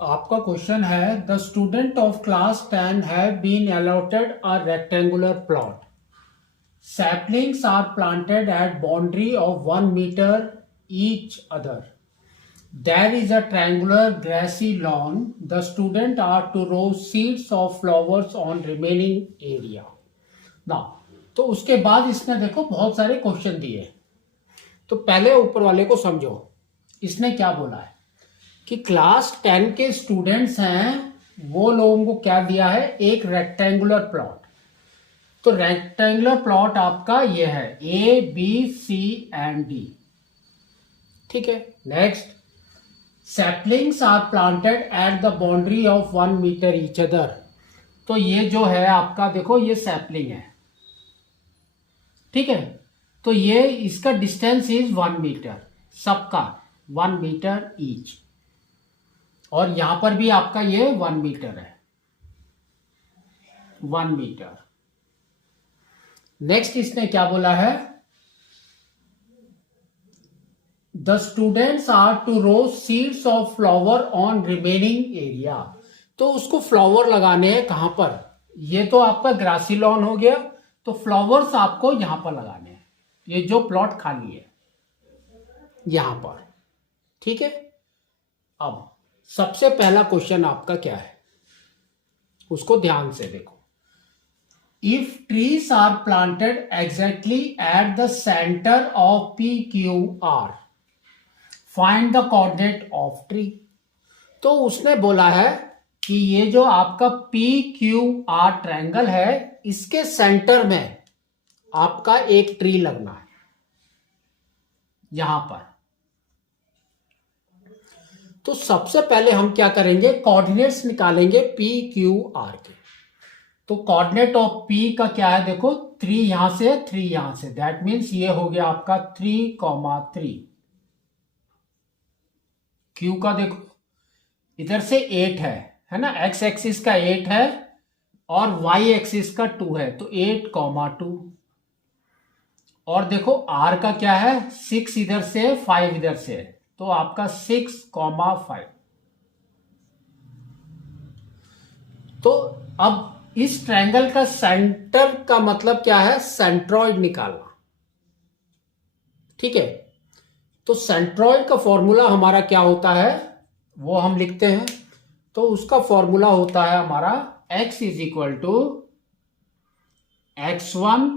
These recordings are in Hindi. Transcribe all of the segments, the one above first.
आपका क्वेश्चन है the student of class 10 have been allotted a rectangular plot. Saplings are planted at boundary of 1 meter each other. There is a triangular grassy lawn. The student are to row seeds of flowers on remaining area. Now, तो उसके बाद इसने देखो बहुत सारे क्वेश्चन दिए. तो पहले ऊपर वाले को समझो. इसने क्या बोला है कि क्लास 10 के स्टूडेंट्स हैं, वो लोगों को क्या दिया है, एक रेक्टेंगुलर प्लॉट. तो रेक्टेंगुलर प्लॉट आपका ये है A B C and D. ठीक है. Next, saplings are planted at the boundary of 1 metre each other. तो ये जो है आपका देखो ये सैपलिंग है. ठीक है. तो ये इसका डिस्टेंस इज 1 मीटर, सबका 1 मीटर ईच. और यहां पर भी आपका ये 1 मीटर है, 1 मीटर. नेक्स्ट इसने क्या बोला है, the students are to row seeds of flower on remaining area. तो उसको फ्लावर लगाने हैं कहां पर, ये तो आपका ग्रासी लॉन हो गया. तो फ्लावर्स आपको यहां पर लगाने हैं, ये जो प्लॉट खाली है यहां पर. ठीक है. अब सबसे पहला क्वेश्चन आपका क्या है, उसको ध्यान से देखो. If trees are planted exactly at the center of PQR, find the coordinate of tree. तो उसने बोला है कि ये जो आपका PQR ट्रायंगल है, इसके सेंटर में आपका एक ट्री लगना है यहां पर. तो सबसे पहले हम क्या करेंगे, कोऑर्डिनेट्स निकालेंगे PQR के. तो कोऑर्डिनेट ऑफ पी का क्या है, देखो 3 यहां से 3 यहां से, दैट मीन्स ये हो गया आपका 3,3. क्यू का देखो इधर से 8 है ना, एक्स एक्सिस का 8 है और वाई एक्सिस का 2 है, तो 8,2. और देखो आर का क्या है, 6 इधर से 5 इधर से, तो आपका 6,5. तो अब इस ट्रायंगल का सेंटर का मतलब क्या है, सेंट्रॉइड निकालना. ठीक है. तो सेंट्रॉइड का फॉर्मूला हमारा क्या होता है, वो हम लिखते हैं. तो उसका फॉर्मूला होता है हमारा x is equal to x1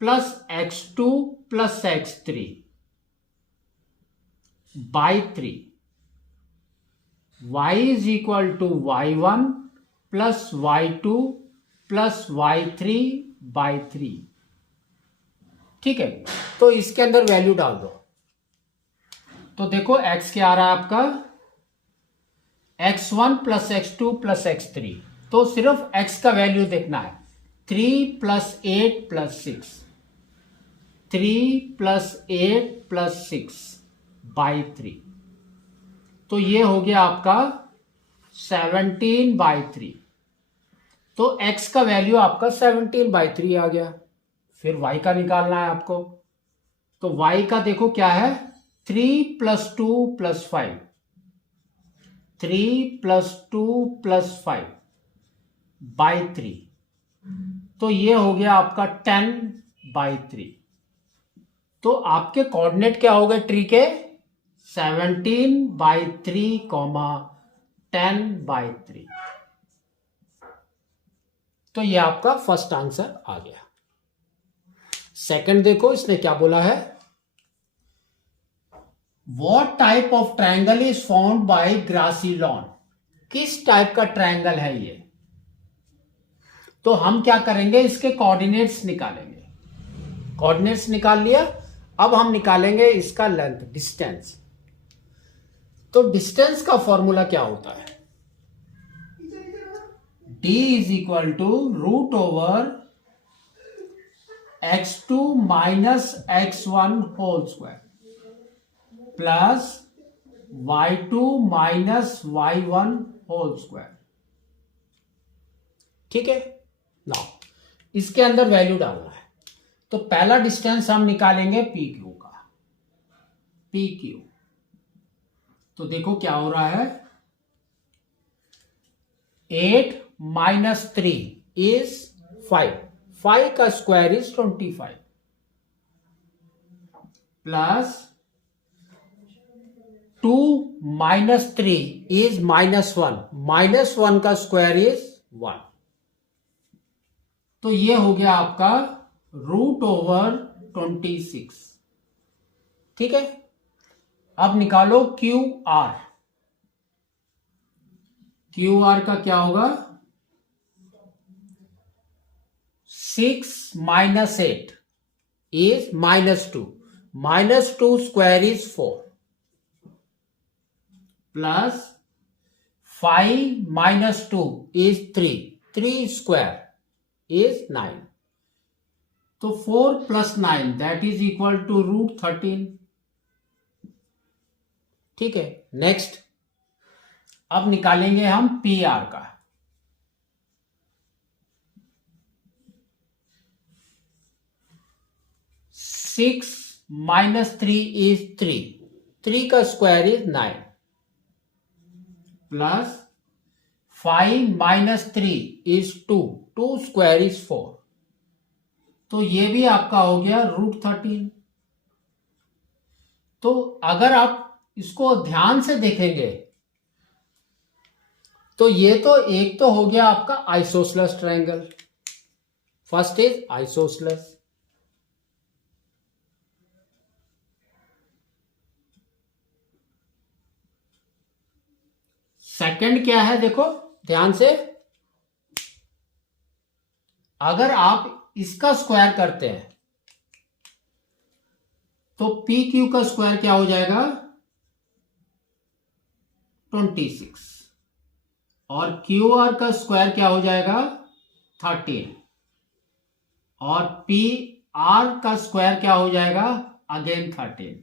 plus x2 plus x3 by 3. y is equal to y1 plus y2 plus y3 by 3. ठीक है. तो इसके अंदर वैल्यू डाल दो. तो देखो x क्या आ रहा है आपका, x1 plus x2 plus x3. तो सिर्फ x का वैल्यू देखना है, 3 plus 8 plus 6, 3 plus 8 plus 6 by 3. तो ये हो गया आपका 17/3. तो x का वैल्यू आपका 17/3 आ गया. फिर y का निकालना है आपको. तो y का देखो क्या है, 3 plus 2 plus 5, 3 plus 2 plus 5 by 3. तो ये हो गया आपका 10/3. तो आपके कोऑर्डिनेट क्या हो गए ट्री के, 17/3, 10/3. तो ये आपका फर्स्ट आंसर आ गया. सेकंड देखो इसने क्या बोला है, what type of triangle is found by grassy lawn. किस टाइप का ट्रायंगल है ये. तो हम क्या करेंगे, इसके कोऑर्डिनेट्स निकालेंगे. कोऑर्डिनेट्स निकाल लिया. अब हम निकालेंगे इसका लेंथ, डिस्टेंस. तो डिस्टेंस का फॉर्मूला क्या होता है, d is equal to root over x2 minus x1 whole square plus y2 minus y1 whole square. ठीक है. नाउ इसके अंदर वैल्यू डालना है. तो पहला डिस्टेंस हम निकालेंगे PQ का, PQ. तो देखो क्या हो रहा है, 8 minus 3 is 5. 5 का square is 25 plus 2 minus 3 is -1. -1 का स्क्वायर इज 1. तो ये हो गया आपका √26. ठीक है. अब निकालो QR. QR का क्या होगा? 6 minus 8 is -2. -2 square is 4. Plus 5 minus 2 is 3. 3 square is 9. तो 4 plus 9 that is equal to √13. ठीक है. नेक्स्ट अब निकालेंगे हम PR का. Six minus 3 is 3. 3 का square is 9. Plus 5 minus 3 is 2. 2 square is 4. तो ये भी आपका हो गया √13. तो अगर आप इसको ध्यान से देखेंगे तो ये तो एक तो हो गया आपका isosceles triangle. First is isosceles. Second क्या है देखो ध्यान से. अगर आप इसका स्क्वायर करते हैं तो PQ का स्क्वायर क्या हो जाएगा? 26. और QR का स्क्वायर क्या हो जाएगा? 13. और PR का स्क्वायर क्या हो जाएगा? अगेन 13.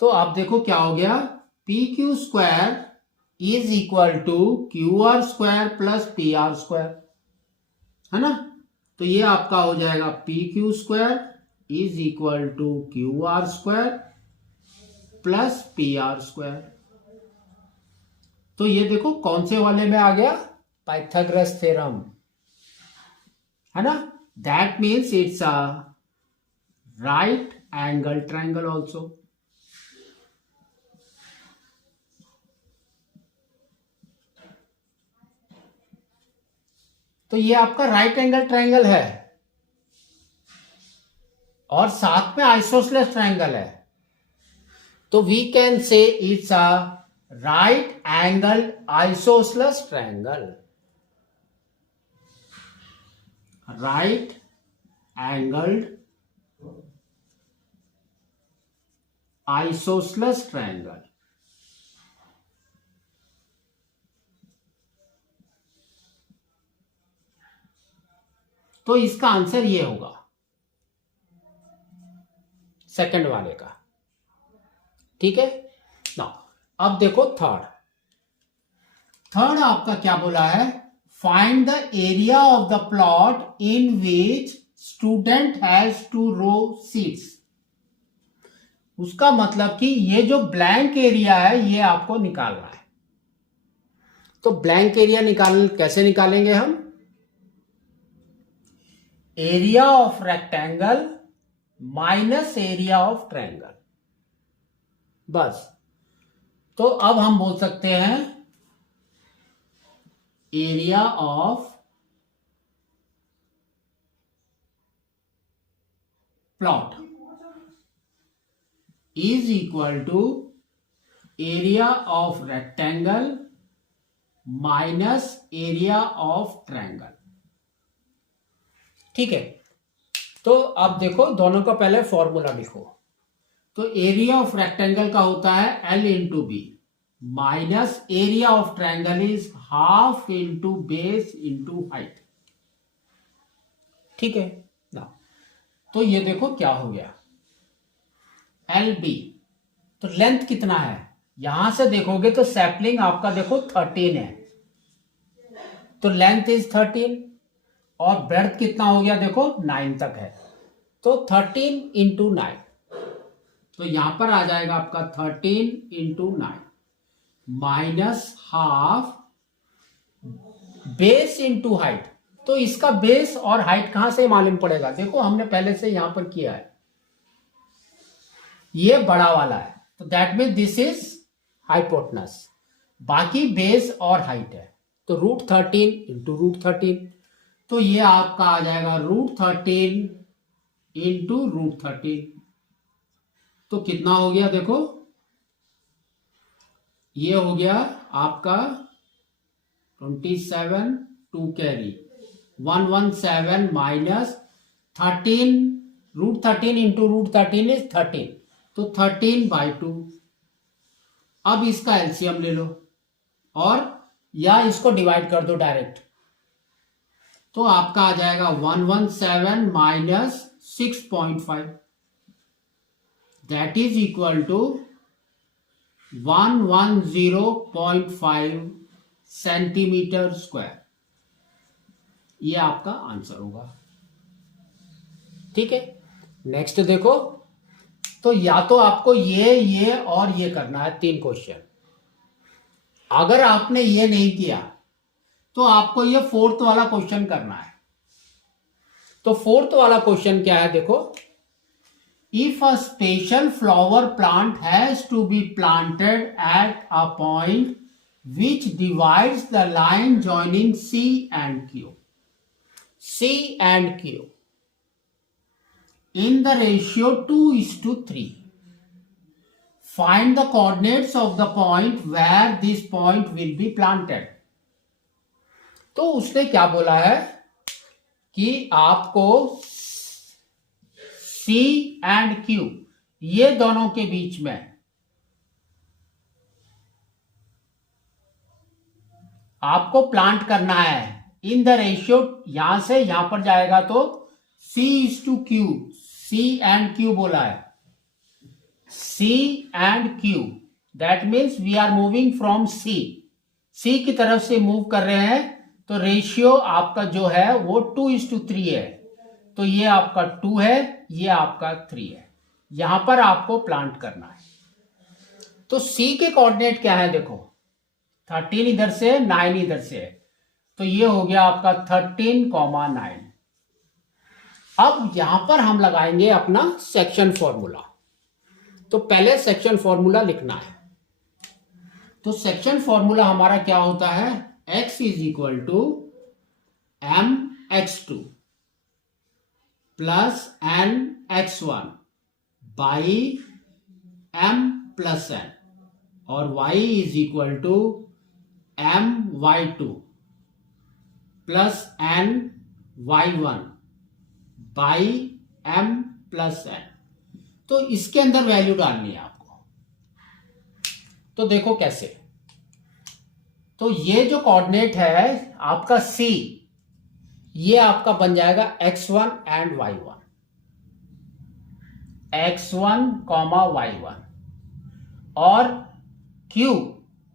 तो आप देखो क्या हो गया? PQ square is equal to QR square plus PR square, है ना. तो ये आपका हो जाएगा PQ square is equal to QR square plus PR square. तो ये देखो कौन से वाले में आ गया? पाइथागोरस थ्योरम, है ना. That means it's a right angle triangle also. तो ये आपका राइट एंगल ट्रायंगल है और साथ में आइसोसेलेस ट्रायंगल है. तो we can say it's a right angle isosceles triangle. Right angled isosceles triangle. तो इसका आंसर ये होगा सेकंड वाले का. ठीक है ना. अब देखो थर्ड आपका क्या बोला है? Find the area of the plot in which student has two row seats. उसका मतलब कि ये जो ब्लैंक एरिया है ये आपको निकालना है. तो ब्लैंक एरिया कैसे निकालेंगे हम? Area of rectangle minus area of triangle. बस. तो अब हम बोल सकते हैं area of plot is equal to area of rectangle minus area of triangle. ठीक है. तो अब देखो दोनों का पहले फॉर्मूला लिखो. तो एरिया ऑफ रेक्टेंगल का होता है L into B minus area of triangle is half into base into height. ठीक है ना. तो ये देखो क्या हो गया LB. तो लेंथ कितना है? यहां से देखोगे तो सैपलिंग आपका देखो 13 है. तो लेंथ इज 13 और ब्रेड्थ कितना हो गया देखो 9 तक है. तो 13 इंटू 9. तो यहां पर आ जाएगा आपका 13 into 9 minus half base into height, तो इसका बेस और हाइट कहां से मालूम पड़ेगा? देखो हमने पहले से यहां पर किया है, ये बड़ा वाला है, तो that mean this is hypotenuse, बाकी बेस और हाइट है, तो √13 इंटू √13, तो ये आपका आ जाएगा √13 इंटू √13, तो कितना हो गया देखो, ये हो गया आपका 27, 2 कैरी 117 माइनस 13, √13 इंटू √13 इज 13, तो 13/2। अब इसका एलसीएम ले लो और या इसको डिवाइड कर दो डायरेक्ट, तो आपका आ जाएगा 117 minus 6.5, that is equal to 110.5 centimetre square. ये आपका आंसर होगा। ठीक है, नेक्स्ट देखो, तो या तो आपको ये और ये करना है, 3 क्वेश्चन। अगर आपने ये नहीं किया तो आपको ये 4th वाला क्वेश्चन करना है। तो 4th वाला क्वेश्चन क्या है देखो, if a special flower plant has to be planted at a point which divides the line joining C and Q in the ratio 2:3, find the coordinates of the point where this point will be planted। तो उसने क्या बोला है कि आपको C एंड Q ये दोनों के बीच में आपको प्लांट करना है इन द रेशियो, यहां से यहां पर जाएगा तो C/Q, C एंड Q बोला है, C and Q, that means we are moving from C की तरफ से मूव कर रहे हैं, तो रेशियो आपका जो है वो 2:3 है, तो ये आपका 2 है, ये आपका 3 है, यहां पर आपको प्लांट करना है। तो C के कोऑर्डिनेट क्या है देखो, 13 इधर से 9 इधर से है, तो ये हो गया आपका 13,9। अब यहां पर हम लगाएंगे अपना सेक्शन फॉर्मूला। तो पहले सेक्शन फॉर्मूला लिखना है, तो सेक्शन फॉर्मूला हमारा क्या होता है, x is equal to mx2 plus nx1 by m plus n, और y is equal to my2 plus ny1 by m plus n। तो इसके अंदर वैल्यू डालनी है आपको। तो देखो कैसे, तो ये जो कोऑर्डिनेट है आपका C, ये आपका बन जाएगा x1 and y1, x1, y1, और Q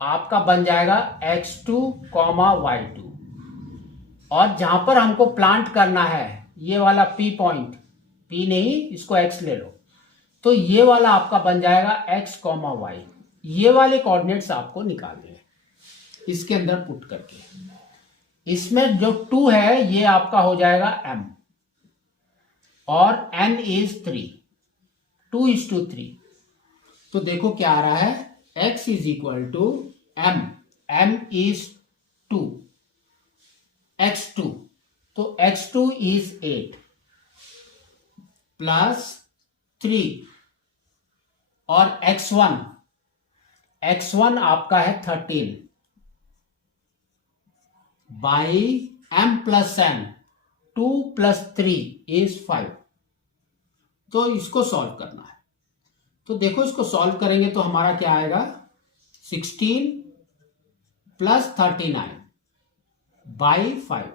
आपका बन जाएगा x2, y2, और जहां पर हमको प्लांट करना है ये वाला P पॉइंट, P नहीं इसको x ले लो, तो ये वाला आपका बन जाएगा x, y। ये वाले कोऑर्डिनेट्स आपको निकालने हैं इसके अंदर पुट करके। इसमें जो 2 है ये आपका हो जाएगा m, और n इज 3, 2:3। तो देखो क्या आ रहा है, x is equal to m is 2, x2, तो x2 इज 8 प्लस 3, और x1 आपका है 13 by m plus n, 2 plus 3 is 5। तो इसको सॉल्व करना है, तो देखो इसको सॉल्व करेंगे तो हमारा क्या आएगा, 16 प्लस 39 बाई 5,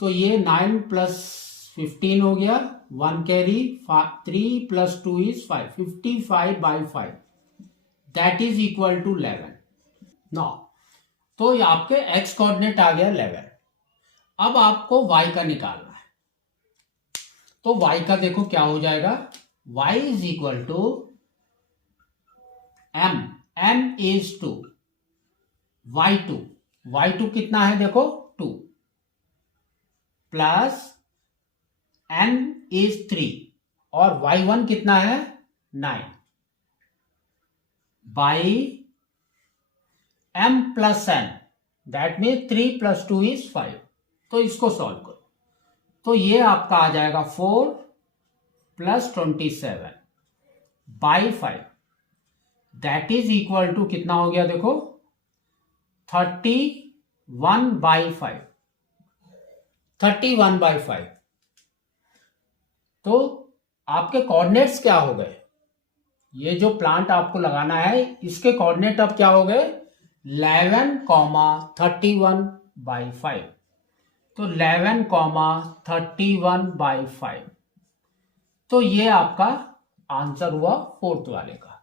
तो ये 9 प्लस 15 हो गया, 1 carry, 3 plus 2 is 5, 55 by 5, that is equal to 11। नौ, तो ये आपके x कोऑर्डिनेट आ गया 11। अब आपको y का निकालना है, तो y का देखो क्या हो जाएगा, y is equal to m is 2, y2, y2 कितना है देखो 2 प्लस n इज 3 और y1 कितना है 9 by m plus n that mean 3 plus 2 is 5। तो इसको सॉल्व करो तो ये आपका आ जाएगा 4 plus 27 by 5 that is equal to कितना हो गया देखो 31 बाई 5 31 बाई 5। तो आपके कोऑर्डिनेट्स क्या हो गए, ये जो प्लांट आपको लगाना है इसके कोऑर्डिनेट अब क्या हो गए 11, 31 बाई 5। तो 11, 31 बाई 5। तो ये आपका आंसर हुआ फोर्थ वाले का।